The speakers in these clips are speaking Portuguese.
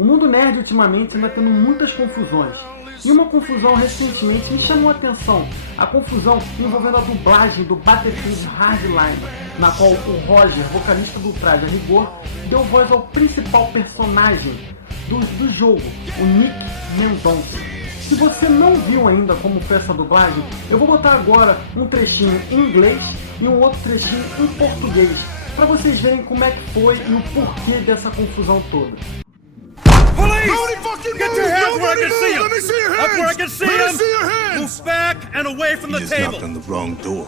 O mundo nerd ultimamente anda tendo muitas confusões. E uma confusão recentemente me chamou a atenção. A confusão envolvendo a dublagem do Battlefield Hardline, na qual o Roger, vocalista do Traje a Rigor, deu voz ao principal personagem do jogo, o Nick Mendonça. Se você não viu ainda como foi essa dublagem, eu vou botar agora um trechinho em inglês e um outro trechinho em português, para vocês verem como é que foi e o porquê dessa confusão toda. Police! Get your hands where I can see them! Let me see your hands! Up where I can see them! Let me see your hands! Move back and away from the table! Knocked on the wrong door.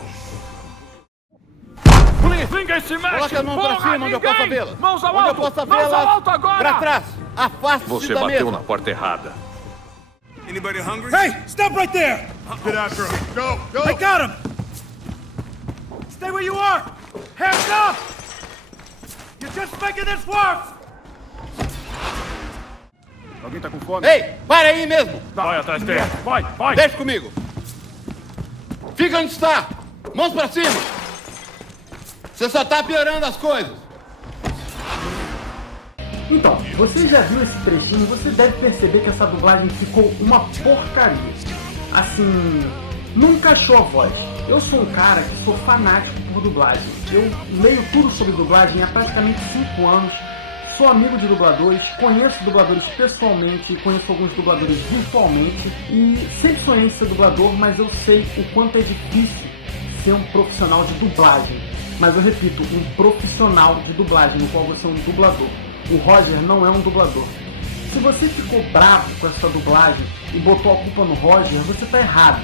Ninguém se mexe! Coloque a mão pra cima, onde eu possa vê-las! Mãos ao onde alto! eu possa Mãos ao vê-las! alto agora! Pra trás! Afaste-se Você da bateu mesa! na porta errada. Anybody hungry? Hey! Stop right there! Get after him. Go, go. I got him! Stay where you are! Hands up! You're just making this worse! Alguém tá com fome? Ei, pare aí mesmo! Vai atrás dele! Vai, vai! Deixe comigo! Fica onde está! Mãos pra cima! Você só tá piorando as coisas! Então, você já viu esse trechinho, você deve perceber que essa dublagem ficou uma porcaria. Assim, não encaixou a voz. Eu sou um cara que sou fanático por dublagem. Eu leio tudo sobre dublagem há praticamente 5 anos. Sou amigo de dubladores, conheço dubladores pessoalmente, conheço alguns dubladores virtualmente e sempre sonhei em ser dublador, mas eu sei o quanto é difícil ser um profissional de dublagem. Mas eu repito, um profissional de dublagem, no qual você é um dublador. O Roger não é um dublador. Se você ficou bravo com essa dublagem e botou a culpa no Roger, você está errado.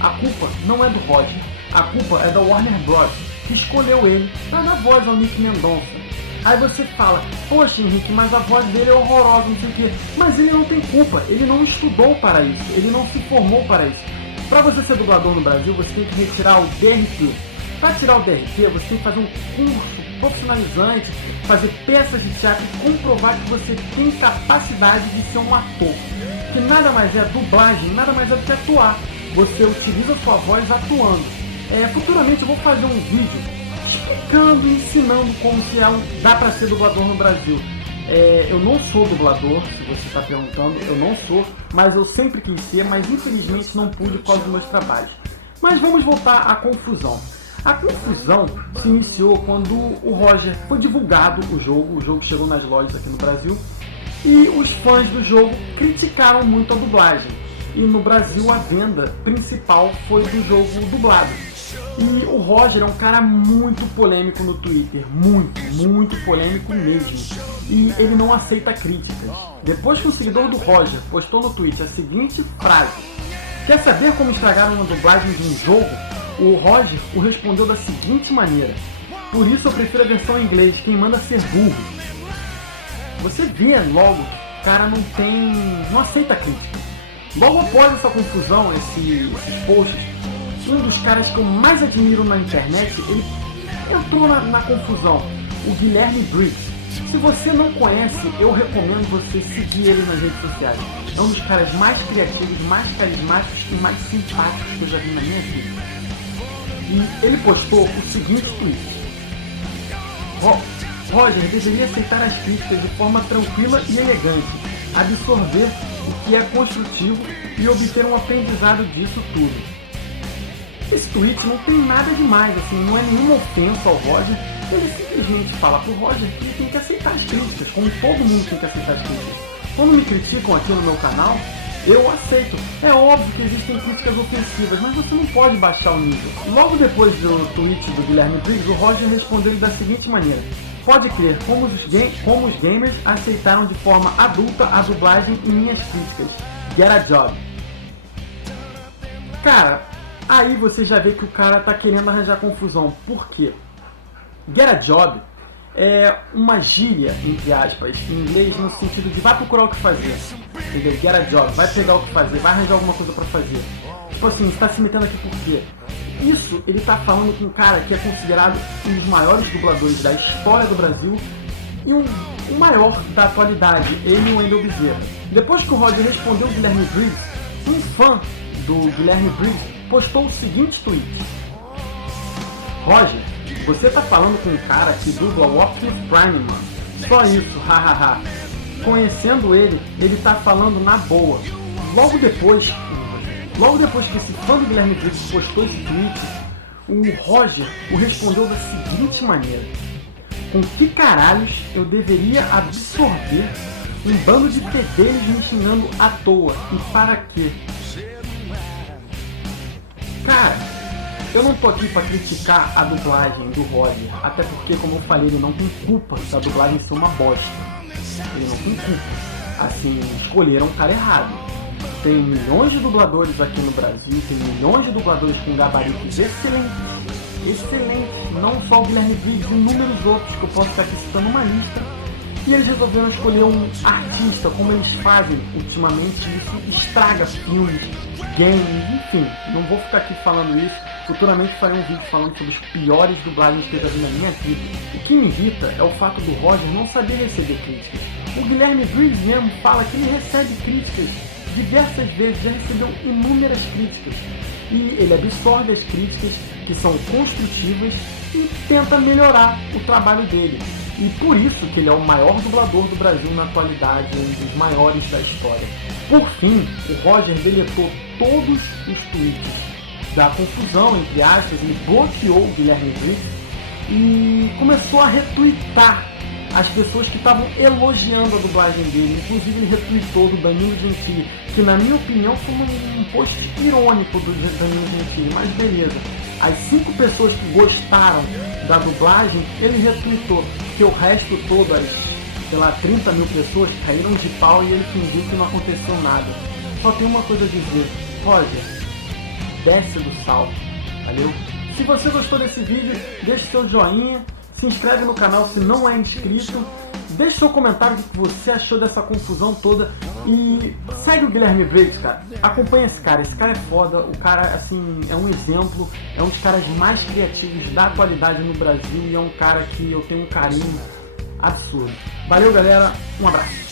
A culpa não é do Roger, a culpa é da Warner Bros, que escolheu ele para dar voz ao Nick Mendonça. Aí você fala, poxa Henrique, mas a voz dele é horrorosa, não sei o quê. Mas ele não tem culpa, ele não estudou para isso, ele não se formou para isso. Para você ser dublador no Brasil, você tem que retirar o DRT. Para tirar o DRT, você tem que fazer um curso profissionalizante, fazer peças de teatro e comprovar que você tem capacidade de ser um ator. Que nada mais é a dublagem, nada mais é do que atuar. Você utiliza a sua voz atuando. Futuramente eu vou fazer um vídeo explicando, ensinando como dá para ser dublador no Brasil. Eu não sou dublador, se você está perguntando, eu não sou, mas eu sempre quis ser, mas infelizmente não pude por causa dos meus trabalhos. Mas vamos voltar à confusão. A confusão se iniciou quando o Roger foi divulgado o jogo chegou nas lojas aqui no Brasil, e os fãs do jogo criticaram muito a dublagem. E no Brasil a venda principal foi do jogo dublado. E o Roger é um cara muito polêmico no Twitter, muito polêmico mesmo. E ele não aceita críticas. Depois que o seguidor do Roger postou no Twitter a seguinte frase: "Quer saber como estragaram uma dublagem de um jogo?", o Roger o respondeu da seguinte maneira: "Por isso eu prefiro a versão em inglês, quem manda ser burro". Você vê logo que o cara não aceita crítica. Logo após essa confusão, esses posts, um dos caras que eu mais admiro na internet, ele entrou na confusão, o Guilherme Briggs. Se você não conhece, eu recomendo você seguir ele nas redes sociais. É um dos caras mais criativos, mais carismáticos e mais simpáticos que eu já vi na minha vida. E ele postou o seguinte tweet: "Roger deveria aceitar as críticas de forma tranquila e elegante, absorver o que é construtivo e obter um aprendizado disso tudo". Esse tweet não tem nada demais, assim, não é nenhuma ofensa ao Roger. Ele simplesmente fala pro Roger que ele tem que aceitar as críticas, como todo mundo tem que aceitar as críticas. Quando me criticam aqui no meu canal, eu aceito. É óbvio que existem críticas ofensivas, mas você não pode baixar o nível. Logo depois do tweet do Guilherme Briggs, o Roger respondeu da seguinte maneira: "Pode crer como os gamers aceitaram de forma adulta a dublagem e minhas críticas. Get a job". Cara, aí você já vê que o cara tá querendo arranjar confusão. Por quê? Get a job é uma gíria, entre aspas, em inglês, no sentido de vai procurar o que fazer. Entendeu? Get a job, vai pegar o que fazer, vai arranjar alguma coisa pra fazer. Tipo assim, você tá se metendo aqui por quê? Isso ele tá falando com um cara que é considerado um dos maiores dubladores da história do Brasil e o maior da atualidade, ele e o Wendell Bezerra. Depois que o Roger respondeu o Guilherme Briggs, um fã do Guilherme Briggs postou o seguinte tweet: "Roger, você tá falando com um cara que dubla o Optimus Prime, mano. Só isso, hahaha. conhecendo ele tá falando na boa. Logo depois que esse fã do Guilherme Briggs postou esse tweet, o Roger o respondeu da seguinte maneira: com que caralhos eu deveria absorver um bando de TDs me xingando à toa? E para quê? Cara, eu não tô aqui pra criticar a dublagem do Roger, até porque, como eu falei, ele não tem culpa da dublagem ser uma bosta. Ele não tem culpa. Assim, escolheram o cara errado. Tem milhões de dubladores aqui no Brasil, tem milhões de dubladores com gabaritos excelentes. Não só o Guilherme Briggs, inúmeros outros que eu posso ficar aqui citando uma lista. E eles resolveram escolher um artista, como eles fazem ultimamente. Isso estraga filmes, games, enfim. Não vou ficar aqui falando isso. Futuramente farei um vídeo falando sobre os piores dublagens que eu já vi na minha vida. O que me irrita é o fato do Roger não saber receber críticas. O Guilherme Briggs mesmo fala que ele recebe críticas diversas vezes, já recebeu inúmeras críticas. E ele absorve as críticas, que são construtivas, e tenta melhorar o trabalho dele. E por isso que ele é o maior dublador do Brasil na atualidade, um dos maiores da história. Por fim, o Roger deletou todos os tweets da confusão, entre aspas, ele bloqueou o Guilherme Briggs e começou a retweetar as pessoas que estavam elogiando a dublagem dele. Inclusive ele retweetou do Danilo Gentili, que na minha opinião foi um post irônico do Danilo Gentili, mas beleza. As 5 pessoas que gostaram da dublagem, ele retweetou, porque o resto todo, as, sei lá, 30 mil pessoas caíram de pau e ele fingiu que não aconteceu nada. Só tem uma coisa a dizer: Roger, desce do salto, valeu? Se você gostou desse vídeo, deixe seu joinha, se inscreve no canal se não é inscrito, deixe seu comentário o que você achou dessa confusão toda e segue o Guilherme Briggs, cara. Acompanha esse cara é foda, o cara, assim, é um exemplo, é um dos caras mais criativos da atualidade no Brasil e é um cara que eu tenho um carinho absurdo. Valeu, galera, um abraço.